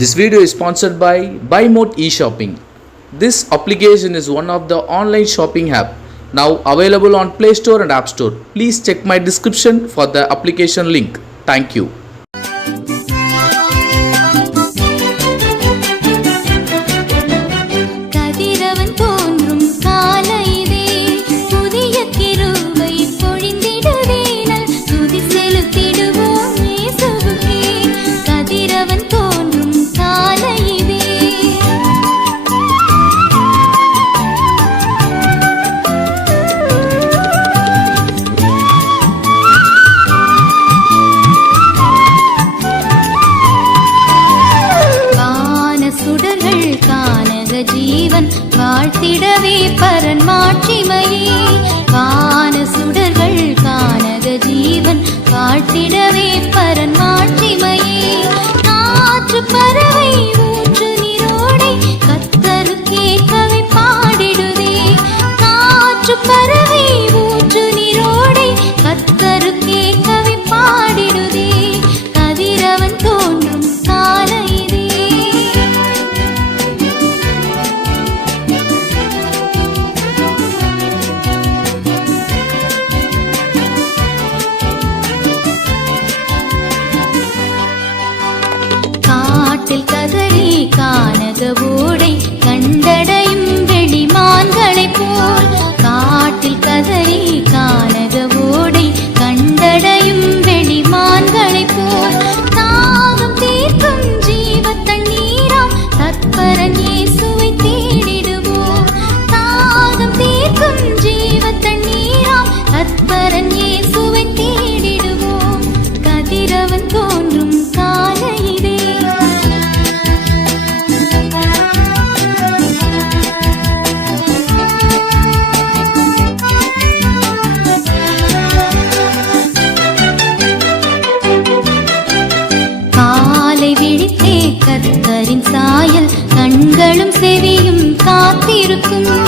This video is sponsored by BuyMode eShopping. This application is one of the online shopping app now available on Play Store and App Store. Please check my description for the application link. Thank you. You.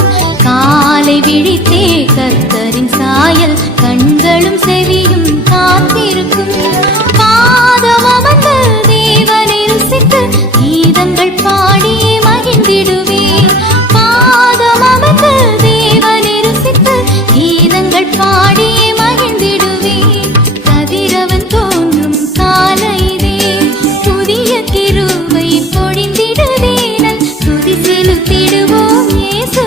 isso